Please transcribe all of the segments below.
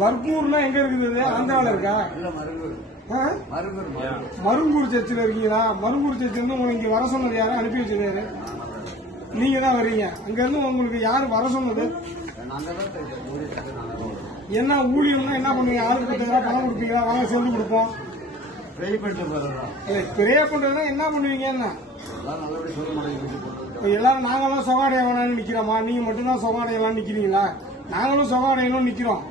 பர்கூர்னா எங்க இருக்குது? ஆந்திரால இருக்கா? மருங்கூர். சர்ச்சில் இருக்கீங்களா? மருங்கூர் சர்ச்சில் இருந்து உங்களை இங்க வர சொன்னது யாரும் அனுப்பி வச்சிருக்காரு. நீங்க தான் வர்றீங்க. அங்க இருந்து உங்களுக்கு யார் வர சொன்னது? என்ன ஊழியம்னா என்ன பண்ணுவீங்க? ஆளுக்கு பத்து ரூபா பணம் கொடுப்பீங்களா? வாங்க சொல்லி கொடுப்போம். பிரே பண்றதுன்னா என்ன பண்ணுவீங்க என்ன? எல்லாரும் நாங்களும் சொகாடைய வேணாம்னு நிக்கிறோமா? நீங்க மட்டும்தான் சொகாடையெல்லாம் நிக்கிறீங்களா? நாங்களும் சொகாடையனும் நிக்கிறோம்.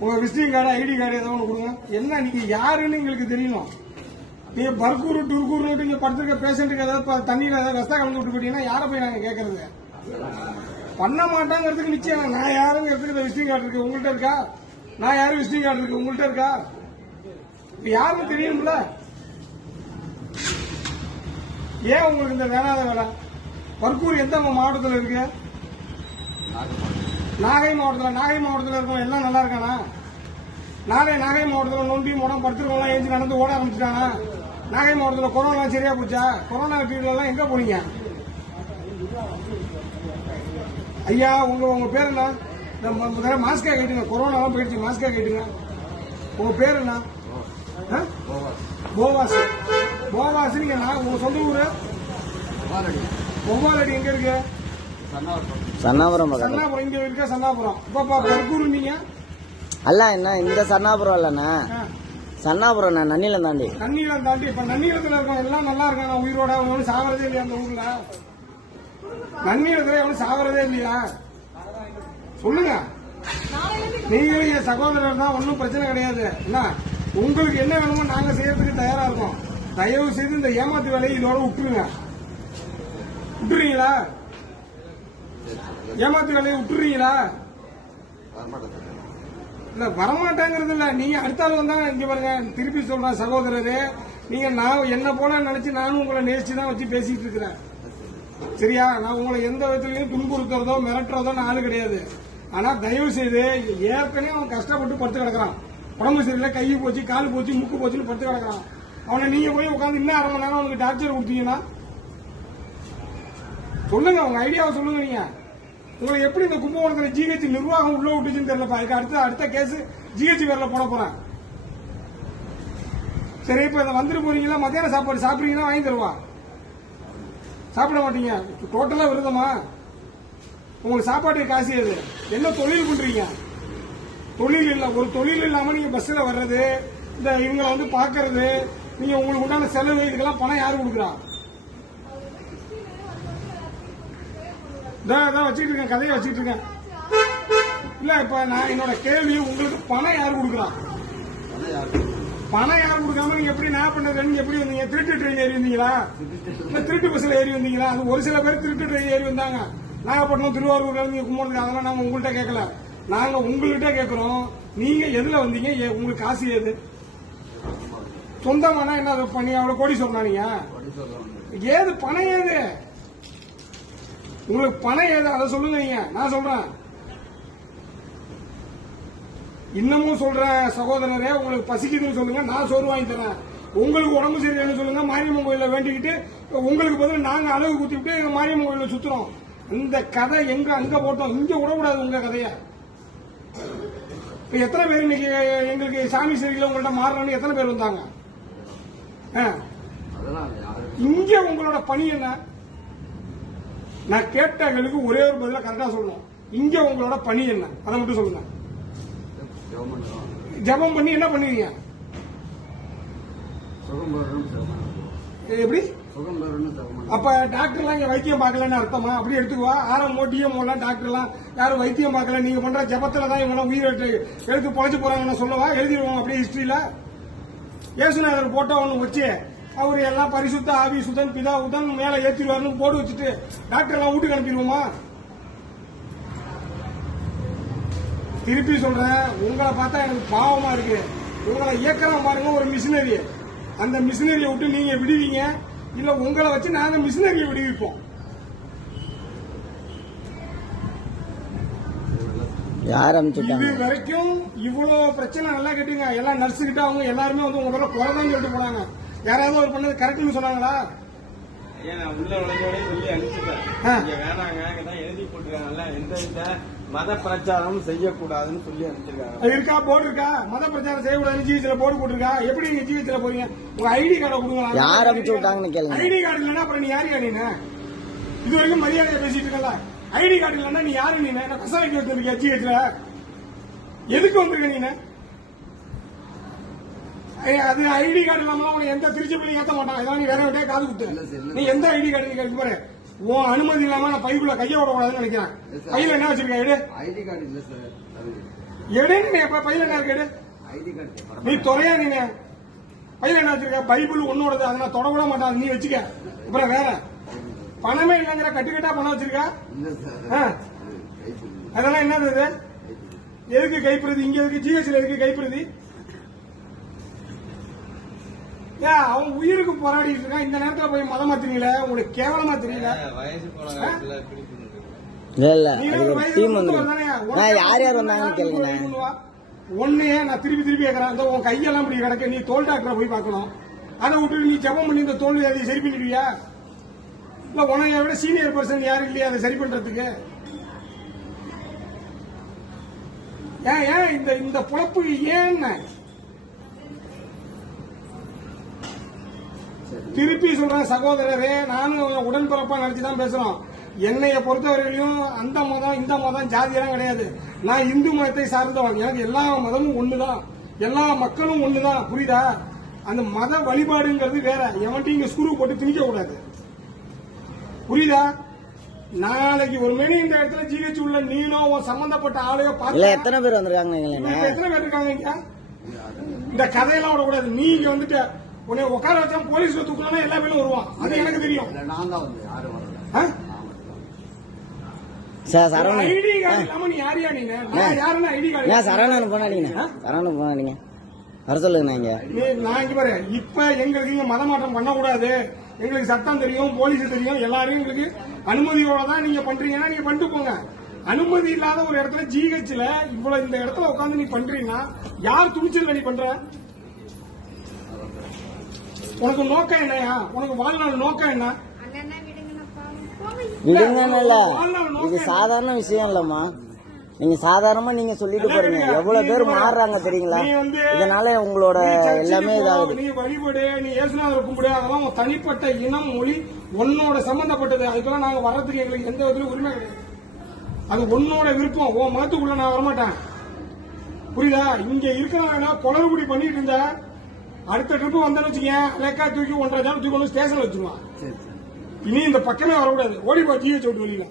உங்க விசிட்டிங் கார்டு ஐடி கார்டு ஏதோ ஒன்று கொடுங்க. என்ன நீங்க யாருன்னு எங்களுக்கு தெரியணும். நீங்க பர்கூர் டுர்கூர் இங்க படுத்துருக்க பேஷண்ட்டுக்கு ஏதாவது தண்ணியில் ஏதாவது ரஸ்தா கலந்து விட்டு போட்டீங்கன்னா யாரை போய் நாங்கள் கேட்கறது பண்ண மாட்டாங்கிறதுக்கு நிச்சயம். நான் யாருங்கிறதுக்கு இந்த விசிட்டிங் கார்டு இருக்கு உங்கள்கிட்ட இருக்கா? நான் யாரும் விசிட்டிங் கார்டு இருக்கு உங்கள்கிட்ட இருக்கா? இப்போ யாருன்னு தெரியும்ல ஏன் உங்களுக்கு இந்த வேணாத வேலை பர்கூர் எந்த மாவட்டத்தில் இருக்கு? நாகை மாவட்டத்தில் நாகை மாவட்டத்தில் இருக்கவங்க எல்லாம் நல்லா இருக்கானா? நாளை நாகை மாவட்டத்தில் நொண்டி முடம் படுத்துருக்கவங்களாம் ஏஞ்சி நடந்து ஓட ஆரம்பிச்சிட்டானா? நாகை மாவட்டத்தில் கொரோனா சரியா போச்சா? கொரோனா பீரியட்ல எல்லாம் எங்க போனீங்க? ஐயா உங்க உங்க பேர் என்ன முதல்ல மாஸ்கா கேட்டுங்க. கொரோனாலாம் போயிடுச்சு மாஸ்கா கேட்டுங்க. உங்க பேர் என்ன? போவாஸ் போவாஸ் நீங்க உங்க சொந்த ஊரு? ஒவ்வாலடி எங்க இருக்கு? சன்னாபுரம். சன்னாபுரம் இங்க இருக்க சன்னாபுரம். இப்ப பர்கூர் நீங்க? அல்ல என்ன இந்த சன்னாபுரம் இல்லைண்ணா. சன்னாபுரம் நான் நன்னிலம் தாண்டி. நன்னீளம் தாண்டி. இப்ப நன்னீளத்துல இருக்கவங்க எல்லாம் நல்லா இருக்காங்க. உயிரோட அவனும் சாவறதே இல்லையா அந்த ஊர்ல? நன்னீளத்துல எவனும் சாவறதே இல்லையா? சொல்லுங்க. நீங்களும் என் சகோதரர் தான் ஒன்றும் பிரச்சனை கிடையாது. என்ன? உங்களுக்கு என்ன வேணுமோ நாங்க செய்யறதுக்கு தயாரா இருக்கோம். தயவு செய்து இந்த ஏமாத்து வேலையை இதோட விட்டுருங்க. விட்டுறீங்களா? ஏமாத்து வேலையை விட்டுறீங்களா? இல்ல வரமாட்டாங்கிறது இல்ல நீங்க அடுத்த ஆள் வந்தா இங்க பாருங்க திருப்பி சொல்றேன் சகோதரரு. நீங்க நான் என்ன போல நினைச்சு நானும் உங்களை நேசிச்சு தான் வச்சு பேசிட்டு இருக்கிறேன். சரியா? நான் உங்களை எந்த விதத்துலயும் துன்புறுத்துறதோ மிரட்டுறதோ நான் ஆளு கிடையாது. ஆனா தயவு செய்து ஏற்கனவே அவன் கஷ்டப்பட்டு படுத்து கிடக்குறான். உடம்பு சரியில்லை கை போச்சு கால் போச்சு முக்கு போச்சுன்னு படுத்து கிடக்குறான். அவனை நீங்க போய் உட்காந்து இன்னும் அரை மணி நேரம் அவனுக்கு டார்ச்சர் கொடுத்தீங்கன்னா சொல்லுங்க உங்க ஐடியாவை சொல்லுங்க நீங்க. உங்களை எப்படி இந்த கும்பகோணத்தில் ஜிஹெச் நிர்வாகம் உள்ள விட்டுச்சுன்னு தெரியலப்பா அதுக்கு அடுத்த அடுத்த கேஸ் ஜிஹெச் பேர்ல போட போறாங்க சரி இப்ப இதை வந்துட்டு போறீங்களா? மத்தியான சாப்பாடு சாப்பிடுறீங்கன்னா வாங்கி தருவா. சாப்பிட மாட்டீங்க. டோட்டலா விருதமா? உங்களுக்கு சாப்பாட்டுக்கு காசு எது? என்ன தொழில் பண்றீங்க? தொழில் இல்லை. ஒரு தொழில் இல்லாம நீங்க பஸ்ல வர்றது இந்த இவங்களை வந்து பாக்குறது நீங்க உங்களுக்கு உண்டான செலவு இதுக்கெல்லாம் பணம் யாரு கொடுக்குறா? இதான் இதான் வச்சுட்டு இருக்கேன் கதையை வச்சுட்டு இருக்கேன் இல்ல இப்ப நான் என்னோட கேள்வி உங்களுக்கு பணம் யார் கொடுக்குறா? பணம் யார் கொடுக்காம நீங்க எப்படி நான் பண்றதுன்னு எப்படி வந்தீங்க திருட்டு ட்ரெயின் ஏறி வந்தீங்களா? இல்ல திருட்டு பஸ்ல ஏறி வந்தீங்களா? அது ஒரு சில பேர் திருட்டு ட்ரெயின் ஏறி வந்தாங்க. நாகப்பட்டினம் திருவாரூர்ல இருந்து கும்பகோணத்துக்கு அதெல்லாம் நாங்க உங்கள்கிட்ட கேட்கல நாங்க உங்கள்கிட்ட கேட்கிறோம் நீங்க எதுல வந்தீங்க? உங்களுக்கு காசு ஏது சொந்தமானா என்ன பண்ணி அவ்வளவு கோடி அப்படி சொல்லுவாங்க ஏது பணம் ஏது? உங்களுக்கு பணம் ஏது அதை சொல்லுங்க நீங்க நான் சொல்றேன். இன்னமும் சொல்றேன் சகோதரரே உங்களுக்கு பசிக்குதுன்னு சொல்லுங்க நான் சோறு வாங்கி தரேன். உங்களுக்கு உடம்பு சரியில்லைன்னு சொல்லுங்க மாரியம்மன் கோயில வேண்டிக்கிட்டு உங்களுக்கு பதில் நாங்க அழகு குத்திவிட்டு எங்க மாரியம்மன் கோயில சுத்துறோம். இந்த கதை எங்க அங்க போட்டோம். இங்க விடக்கூடாது உங்க கதைய. இப்ப எத்தனை பேர் இன்னைக்கு எங்களுக்கு சாமி சரியில்லை உங்கள்ட்ட மாறணும்னு எத்தனை பேர் வந்தாங்க? இங்க உங்களோட பணி என்ன? நான் கேட்டவங்களுக்கு ஒரே ஒரு பதில கரெக்டா சொல்லணும். இங்க உங்களோட பணி என்ன? அதை மட்டும் சொல்லுங்க. ஜெபம் பண்ணி என்ன பண்ணுவீங்க? எப்படி? அப்ப டாக்டர்லாம் இங்க வைத்தியம் பார்க்கலன்னு அர்த்தமா? அப்படி எடுத்துக்குவா ஆரம் டிஎம் எல்லாம் டாக்டர்லாம் யாரும் வைத்தியம் பார்க்கல. நீங்க பண்ற ஜபத்துல தான் இவங்க உயிரை எடுத்து பொழைச்சு போறாங்கன்னு சொல்லவா? எழுதிடுவோம் அப்படியே ஹிஸ்டரியில இயேசுநாதர் போட்டோ ஒண்ணு வச்சு. அவர் எல்லாம் பரிசுத்த ஆவி சுதன் பிதா உதன் மேல ஏத்திடுவாருன்னு போட்டு வச்சுட்டு டாக்டர் எல்லாம் வீட்டுக்கு அனுப்பிடுவோமா? திருப்பி சொல்றேன் உங்களை பார்த்தா எனக்கு பாவமா இருக்கு. உங்களை இயக்கலாம் பாருங்க ஒரு மிஷினரி அந்த மிஷினரியை விட்டு நீங்க விடுவீங்க. இல்ல உங்களை வச்சு நாங்க மிஷினரியை விடுவிப்போம். இது வரைக்கும் இவ்வளவு பிரச்சனை நல்லா கேட்டுங்க. எல்லாம் நர்ஸ் கிட்ட அவங்க எல்லாருமே வந்து உங்களோட குறைதான் சொல்லிட்டு போனாங்க. யாராவது ஒரு பண்ணது கரெக்ட்னு சொன்னாங்களா? ஏன் நான் உள்ள நுழைஞ்சோடனே சொல்லி அனுப்பிச்சிட்டேன். இங்க வேணாங்க இங்கதான் எழுதி போட்டுருக்காங்கல்ல எந்த வித மத பிரச்சாரம் செய்யக்கூடாதுன்னு சொல்லி அனுப்பிச்சிருக்காங்க. அது இருக்கா? போர்டு இருக்கா? மத பிரச்சாரம் செய்யக்கூடாதுன்னு ஜிஹெச்ல போர்டு போட்டிருக்கா? எப்படி நீங்க ஜிஹெச்ல போறீங்க? உங்க ஐடி கார்டை கொடுங்க. யார் அனுப்பிச்சு விட்டாங்கன்னு கேளுங்க. ஐடி கார்டு இல்லைன்னா அப்புறம் நீ யாரு நீ இது வரைக்கும் மரியாதையை பேசிட்டு இருக்கல. ஐடி கார்டு இல்லைன்னா நீ யாரு நீ என்ன கசாய்க்கு வச்சிருக்கியா ஜிஹெச்ல எதுக்கு வந்திருக்க நீ அது ஐடி கார்டு இல்லாமலாம் உனக்கு எந்த திருச்சி பண்ணி ஏத்த மாட்டான். இதான் நீ வேற விட்டே காது குத்து. நீ எந்த ஐடி கார்டு நீ கேட்டு பாரு. உன் அனுமதி இல்லாம நான் பைக்குள்ள கைய விடக்கூடாதுன்னு நினைக்கிறேன். பையில என்ன வச்சிருக்க எடு. ஐடி கார்டு இல்ல சார் எடுன்னு நீ எப்ப பையில என்ன இருக்கு எடு. ஐடி கார்டு நீ துறையா நீ பையில என்ன வச்சிருக்க? பைபிள் உன்னோடது அதை நான் தொட கூட மாட்டேன் நீ வச்சுக்க. அப்புறம் வேற. பணமே இல்லைங்கிற கட்டுக்கட்டா பணம் வச்சிருக்க? அதெல்லாம் என்னது இது? எதுக்கு கைப்பிரதி இங்க எதுக்கு? ஜிஹெச்ல எதுக்கு கைப்பிரதி அவன் உயிருக்கு போராடிட்டு இருக்கான் இந்த நேரத்துல போய் மதம் மாத்திரீங்களே உங்களுக்கு கேவலமா தெரியல இல்ல இல்ல டீம் நான் யார் யார் வந்தாங்கன்னு கேளுங்கண்ணே பண்ணுவா? உன்னையே நான் திருப்பி திருப்பி கேட்கறேன் இந்த உன் கையெல்லாம் இப்படி கிடக்கு நீ தோல் டாக்டரை போய் பார்க்கணும் அதை விட்டு நீ ஜெபம் பண்ணி இந்த தோல் அதை சரி பண்ணிடுவியா இல்ல உன்னைய விட சீனியர் பர்சன் யாரும் இல்லையா அதை சரி பண்றதுக்கு ஏன் ஏன் இந்த இந்த புழப்பு ஏன் திருப்பி சொல்றேன் சகோதரரே நானும் உடன்பிறப்பா நினைச்சு தான் பேசுறோம். என்னைய பொறுத்தவரையிலும் அந்த மதம் இந்த மதம் ஜாதியெல்லாம் கிடையாது. நான் இந்து மதத்தை சார்ந்தவன். எனக்கு எல்லா மதமும் ஒண்ணுதான். எல்லா மக்களும் ஒண்ணுதான். புரியுதா? அந்த மத வழிபாடுங்கிறது வேற. எவன்ட்டையும் இங்க ஸ்குரு போட்டு திணிக்க கூடாது புரியுதா? நாளைக்கு ஒரு மணி இந்த இடத்துல ஜிஹெச் உள்ள நீனோ சம்பந்தப்பட்ட ஆளையோ பார்த்து எத்தனை பேர் வந்திருக்காங்க எத்தனை பேர் இருக்காங்க இந்த கதையெல்லாம் விடக்கூடாது. நீ இங்க வந்துட்டு. உன்னை உட்கார வச்சா போலீஸ்ல தூக்கணும்னா எல்லா பேரும் வருவான். அது எனக்கு தெரியும். நான்? நான் சார் சரவணன். ஐடி கார்டு இல்லாம நீ யாரியா நீ நான்? யாருன்னா ஐடி கார்டு? சரவணன் போனாடிங்கண்ணே சரவணன் போனாடிங்க வர நான் இங்க. பாரு. இப்ப எங்களுக்கு இங்க மதமாற்றம் பண்ணக்கூடாது. எங்களுக்கு சட்டம் தெரியும் போலீஸ் தெரியும். எல்லாரும் எங்களுக்கு அனுமதியோட தான் நீங்க பண்றீங்கன்னா நீங்க பண்ணிட்டு போங்க அனுமதி இல்லாத ஒரு இடத்துல ஜிஹெச்ல இவ்வளவு இந்த இடத்துல உட்காந்து நீ பண்றீங்கன்னா யார் துணிச்சல் நீ பண்ற? உனக்கு நோக்கம் என்னையா? உனக்கு வாழ்நாள் நோக்கம் என்ன? விடுங்கன்னு இது? சாதாரண விஷயம் இல்லம்மா. நீங்க சாதாரணமா நீங்க சொல்லிட்டு போறீங்க எவ்வளவு பேர் மாறுறாங்க தெரியுங்களா? நீ வந்து இதனால உங்களோட எல்லாமே இதாகுது. நீ வழிபடு நீ இயேசுநாதர் கும்பிடு. அதெல்லாம் உன் தனிப்பட்ட இனம் மொழி உன்னோட சம்பந்தப்பட்டது. அதுக்கெல்லாம் நாங்க வர்றதுக்கு எங்களுக்கு எந்த விதத்திலும் உரிமை கிடையாது. அது உன்னோட விருப்பம். உன் மதத்துக்குள்ள நான் வரமாட்டேன். புரியுதா? இங்க இருக்கிறவங்க குளறுபடி பண்ணிட்டு இருந்த? அடுத்த ட்ரிப் வந்தேன்னு வச்சுக்கேன் லேக்கா தூக்கி ஒன்றரை ஜாம் தூக்கி கொண்டு ஸ்டேஷன்ல வச்சிருவான். சரி சரி. இனி இந்த பக்கமே வரக்கூடாது. ஓடி போ ஜிஹெச் விட்டு வெளியில.